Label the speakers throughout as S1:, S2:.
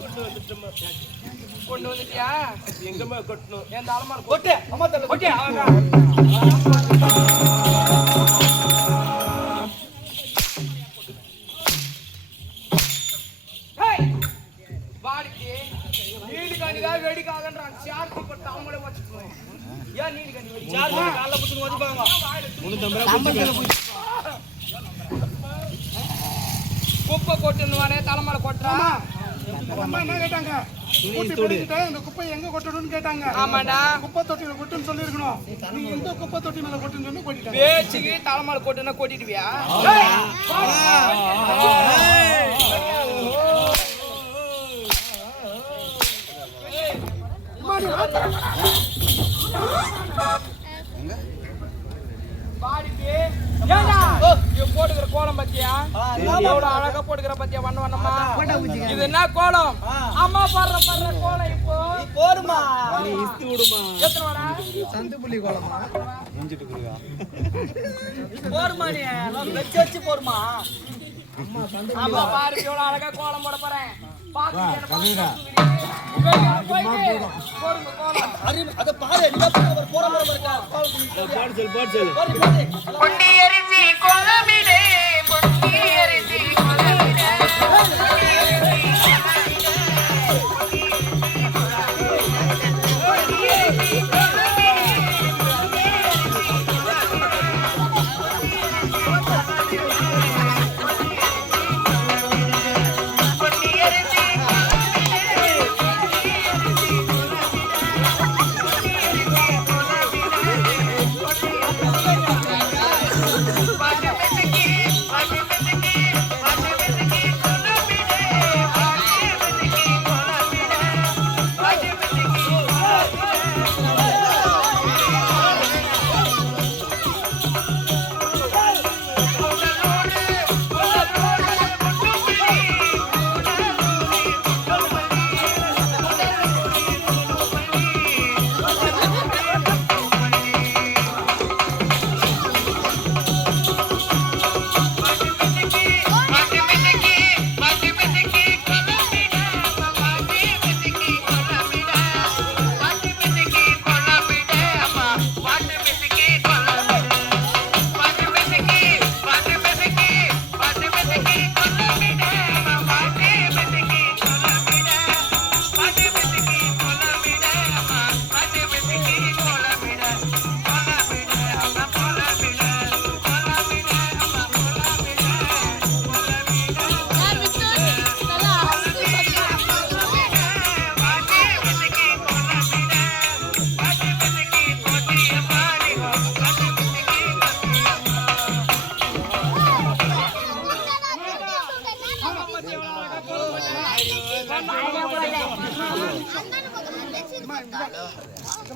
S1: கொண்டு வந்துட்டோமா? கொண்டு வந்துட்டியா? எங்கம்மா கொட்டணும்? எந்த அலமாரி கொட்டு! அம்மா தள்ள கொட்டி! அவங்க
S2: கூட்டி பிடிச்சிட்டு இந்த குப்பை எங்க கொட்டணும்னு கேட்டாங்க.
S1: ஆமாடா.
S2: குப்பை தொட்டியில கொட்டுன்னு சொல்லிருக்கணும் நீ எந்த குப்பை தொட்டி மேல கொட்டுன்னு சொல்லி கொட்டிட்டாங்க.
S1: பேச்சுக்கு தலைமலை கொட்டுன்னா கொட்டிடுவியா? பாடிக்கு ஏண்டா? போட்டுக்கிற கோலம் பத்தியா எவ்வளவு அழகா போட்டுக்கிற பத்தியா வண்ண வண்ணமா இது என்ன கோலம் அம்மா பாடுற பாடுற கோலம் இப்போ
S3: போடுமா
S1: எத்தனை வாடா
S3: போடுமா நீ எல்லாம் வச்சு வச்சு போடுமா
S1: அம்மா பாரு எவ்வளவு அழகா கோலம் போட போறேன் கோலம்
S3: அறிவு அதை பாரு நீ போற போற பாடு சொல்லு பாடு சொல்லு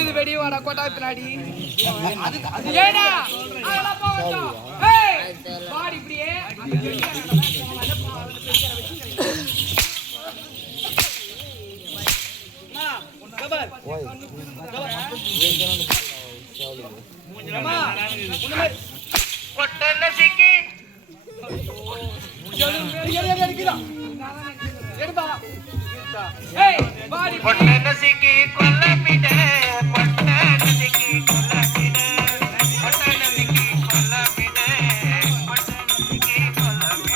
S2: நீ
S1: வெடி வாடா கோட்டா பின்னாடி ஏடா அதெல்லாம் போகட்டும் பாடி இப்படியே வெடியை
S4: பொட்டனசிக்கு
S1: ஏய் பாடி இப்படி.
S4: பொட்டனசிக்கு கொல்லமிட பொட்டனசிக்கு கொல்லமிட பொட்டனசிக்கு கொல்லமிட பொட்டனசிக்கு கொல்லமிட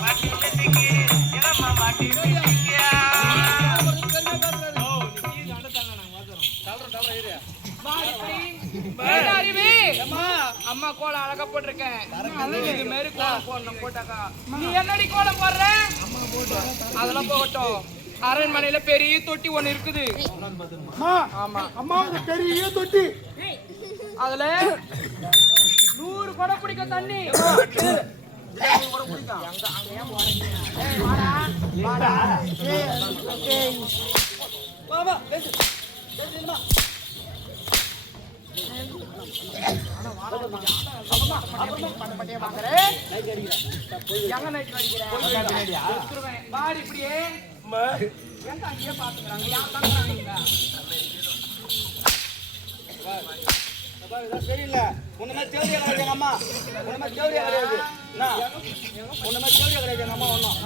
S4: பொட்டனசிக்கு
S1: அம்மா கோலம் அழகா போட்டிருக்கேன். இது மாதிரி கோலம் போடணும் போட்டாக்கா. நீ என்னடி கோலம் போடுற? அதெல்லாம் போகட்டும். அரண்மனையில பெரிய தொட்டி ஒண்ணு இருக்குது.
S2: அம்மா
S1: ஆமா.
S2: அம்மாவுக்கு பெரிய தொட்டி.
S1: அதுல நூறு குடம் பிடிக்க தண்ணி.
S3: வா தெரியல உன்ன தேவையா கிடையாது எங்க அம்மா உன்ன தேவையா கிடையாது என்ன தேவையா கிடையாது எங்க அம்மா ஒன்றும்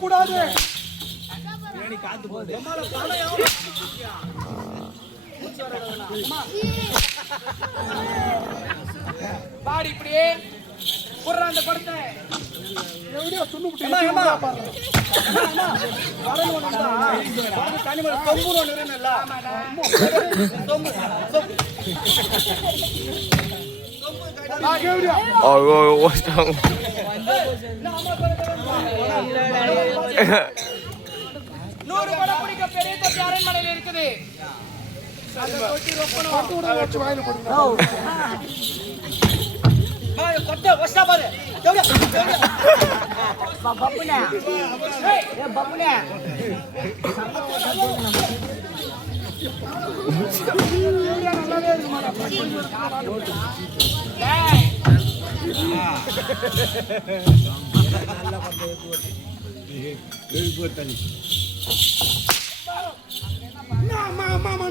S2: கூடாது
S1: பாடி இப்படியே புடுறா அந்த
S2: எப்படியோ
S5: Oh, what's wrong?
S1: நூறு குடம் பிடிக்க பெரிய தொட்டி அரண்மனையில் இருக்குது. அதை
S3: அம்மா
S2: அம்மா அம்மா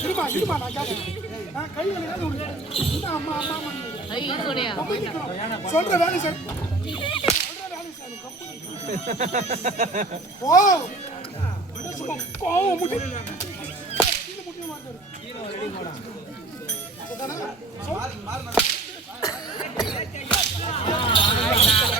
S2: இருமா இருமா நான் கேட்கறேன் நான் கை வலிக்காத உனக்கு அம்மா அம்மா அம்மான்னுங்கிற. சொல்ற வேலை செய் சொல்ற வேலை செய் கம்பெனி. ஓ சும்மா கோவம் முடி கீழே முட்டிய மாட்டாரு.
S1: ஏய்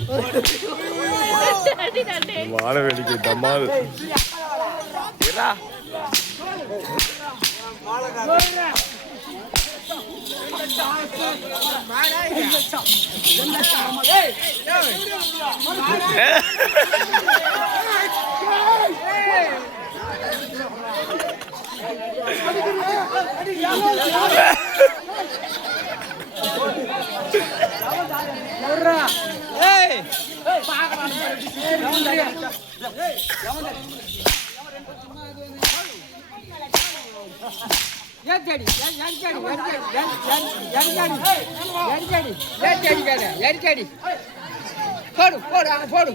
S1: நான் தூக்கம் உங்களுக்கு
S5: வானவேடிக்கை தம்மால்
S1: போடு போடு அங்க போடு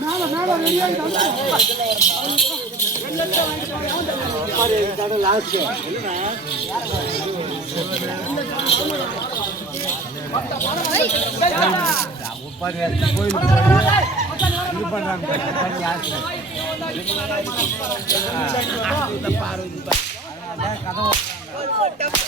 S2: மேல மேல ரெடியாகி
S1: ஏய்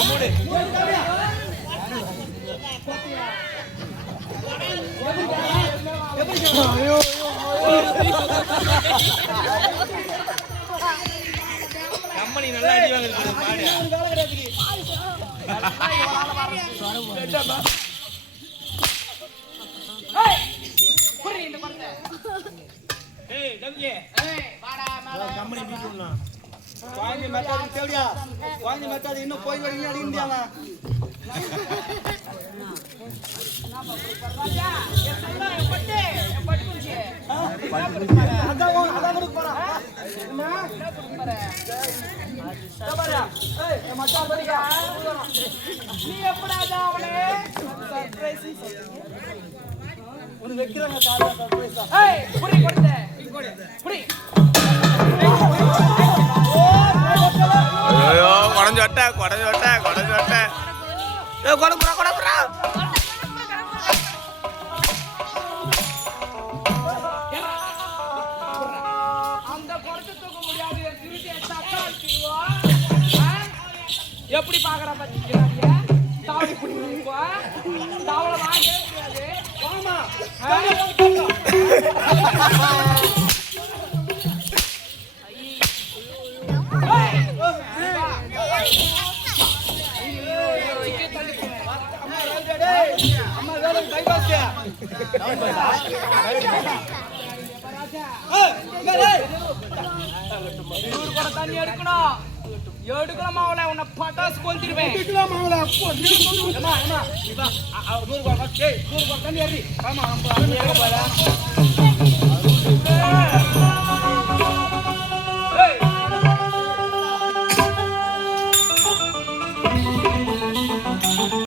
S5: மூடு கம்பெனி நல்லா அடி வாங்குது மாடு
S1: ஏய், குழந்தை.
S5: ஏய்
S1: வாடா, மேல.
S5: கம்பெனி மீட் வாங்கி மெத்தாது தேடியா? வாங்கி மெத்தாது இன்னும் போய் வரீங்க அடிக்கிறியாங்க உனக்கு வைக்கிறாங்க
S1: கொடுத்த. குடத்தை தூக்க முடியாது என் திருட்டியை சத்தம் அடிச்சிருவா. ஆ? எப்படி பாக்குற பாத்தீங்களா தாவடி பிடிப்பா தாவளை வாங்கவே நூறு கூட தண்ணி எடுக்கணும் எடுக்கலாம் மாவள உன்னை பட்டாசு கொளுத்திடுவேன்
S2: எடுக்கலாம் மாவள
S5: அம்மா